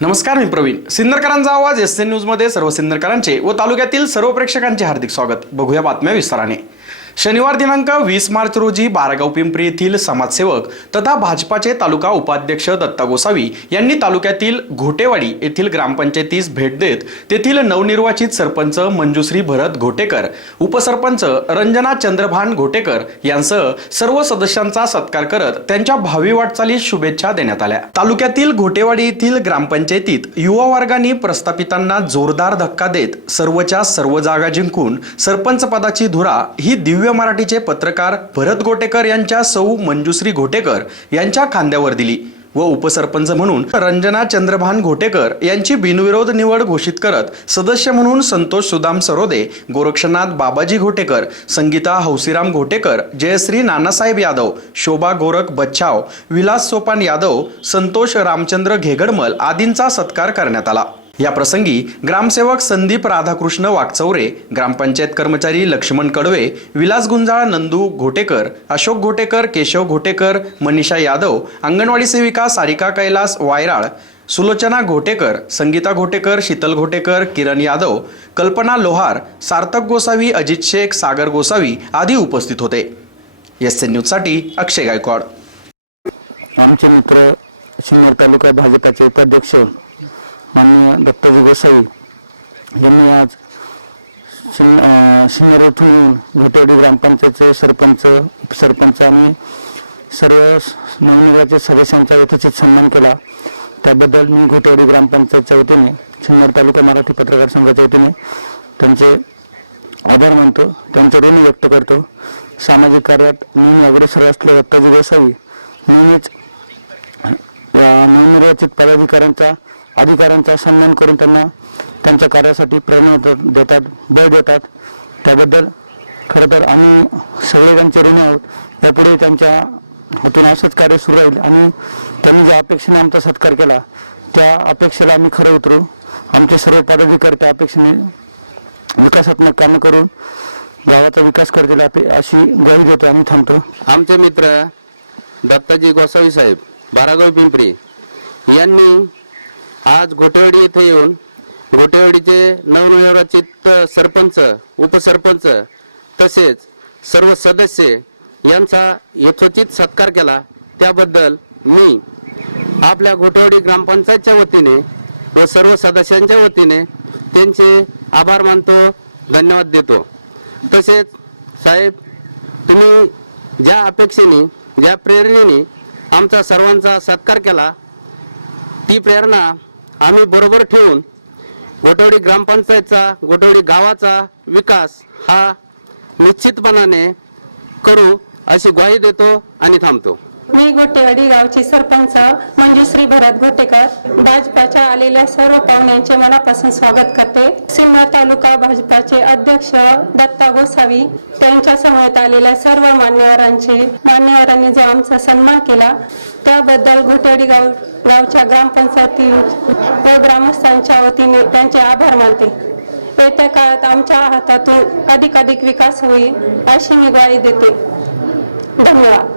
नमस्कार मी प्रवीण. सिन्नरकरांचा आवाज S N न्यूजमध्ये सर्व सिन्नरकरांचे व तालुक्यातील सर्व प्रेक्षकांचे हार्दिक स्वागत. बघूया बातम्या विस्ताराने. शनिवार दिनांक वीस मार्च रोजी बारगाव पिंपरी येथील समाजसेवक तथा भाजपाचे तालुका उपाध्यक्ष दत्ता गोसावी यांनी तालुक्यातील घोटेवाडी येथील ग्रामपंचायतीस भेट देत तेथील नवनिर्वाचित सरपंच मंजुश्री भरत घोटेकर उपसरपंच रंजना चंद्रभान घोटेकर यांसह सर्व सदस्यांचा सत्कार करत त्यांच्या भावी वाटचालीस शुभेच्छा देण्यात आल्या. तालुक्यातील घोटेवाडी येथील ग्रामपंचायतीत युवा वर्गाने प्रस्थापितांना जोरदार धक्का देत सर्वच्या सर्व जागा जिंकून सरपंच पदाची धुरा ही दिव्य मराठीचे पत्रकार भरत घोटेकर यांच्या सौ मंजुश्री घोटेकर यांच्या खांद्यावर दिली. व उपसरपंच म्हणून रंजना चंद्रभान घोटेकर यांची बिनविरोध निवड घोषित करत सदस्य म्हणून संतोष सुदाम सरोदे गोरक्षनाथ बाबाजी घोटेकर संगीता हौसीराम घोटेकर जयश्री नानासाहेब यादव शोभा गोरख बच्छाव विलास सोपान यादव संतोष रामचंद्र घेगडमल आदींचा सत्कार करण्यात आला. या प्रसंगी ग्रामसेवक संदीप राधाकृष्ण वाकचौरे ग्रामपंचायत कर्मचारी लक्ष्मण कडवे विलास गुंजाळ नंदू घोटेकर अशोक घोटेकर केशव घोटेकर मनीषा यादव अंगणवाडी सेविका सारिका कैलास वायराळ सुलोचना घोटेकर संगीता घोटेकर शीतल घोटेकर किरण यादव कल्पना लोहार सार्थक गोसावी अजित शेख सागर गोसावी आदी उपस्थित होते. एस एन न्यूजसाठी अक्षय गायकवाड. आमचे मित्र सिन्नर तालुका भाजपाचे उपाध्यक्ष माननीय दत्ताजी गोसाई यांनी आज शिन शिन्नर येथून येऊन घोटेवाडी ग्रामपंचायतचे सरपंच उपसरपंच आणि सर्व स- नवनिर्वाचित सदस्यांचा यथोचित सन्मान केला. त्याबद्दल मी घोटेवाडी ग्रामपंचायतच्या वतीने सिन्नर तालुका मराठी पत्रकार संघाच्या वतीने त्यांचे आभार मानतो. त्यांचं ऋण व्यक्त करतो. सामाजिक कार्यात नेहमी अग्रेसर असलेले दत्ताजी गोसावी नेहमीच नवनिर्वाचित पदाधिकाऱ्यांचा अधिकाऱ्यांचा सन्मान करून त्यांना त्यांच्या कार्यासाठी प्रेरणा देतात बळ देतात. त्याबद्दल खरं तर आम्ही सगळे त्यांचे ऋणी आहोत. यापुढे त्यांच्या हातून असंच कार्य सुरू राहील आणि त्यांनी ज्या अपेक्षेने आमचा सत्कार केला त्या अपेक्षेला आम्ही खरं उतरू. आमचे सर्व पदाधिकारी त्या अपेक्षेने विकासात्मक कामं करून गावाचा विकास करतील अपे- अशी ग्वाही देतो आणि थांबतो. आमचे मित्र दत्ताजी गोसावी साहेब बारागाव पिंपरी यांनी आज घोटेवाडी येथे येऊन घोटेवाडीचे नवनिर्वाचित सरपंच उपसरपंच तसेच सर्व सदस्य यांचा यथोचित सत्कार केला. त्याबद्दल मी आपल्या घोटेवाडी ग्रामपंचायतच्या वतीने व सर्व सदस्यांच्या वतीने त्यांचे आभार मानतो धन्यवाद देतो. तसेच साहेब तुम्ही ज्या अपेक्षेने ज्या प्रेरणेने आमचा सर्वांचा सत्कार केला ती प्रेरणा आम्ही बरोबर ठेवून गोटवडी ग्रामपंचायतचा गोटवडी गावाचा विकास हा निश्चितपणाने करू अशी ग्वाही देतो आणि थांबतो. मी गोटेवाडी गावची सरपंच मंजुश्री भरत घोटेकर. भाजपाच्या आलेल्या सर्व पाहुण्यांचे मनापासून स्वागत करते. सिन्नर तालुका भाजपाचे अध्यक्ष दत्ता गोसावी त्यांच्या समवेत आलेल्या सर्व मान्यवरांचे मान्यवरांनी जो आमचा सन्मान केला त्याबद्दल घोटेवाडी गाव गावच्या ग्रामपंचायती व ग्रामस्थांच्या वतीने त्यांचे आभार मानते. येत्या काळात आमच्या हातातून अधिकाधिक विकास होईल अशी मी ग्वाही देते. धन्यवाद.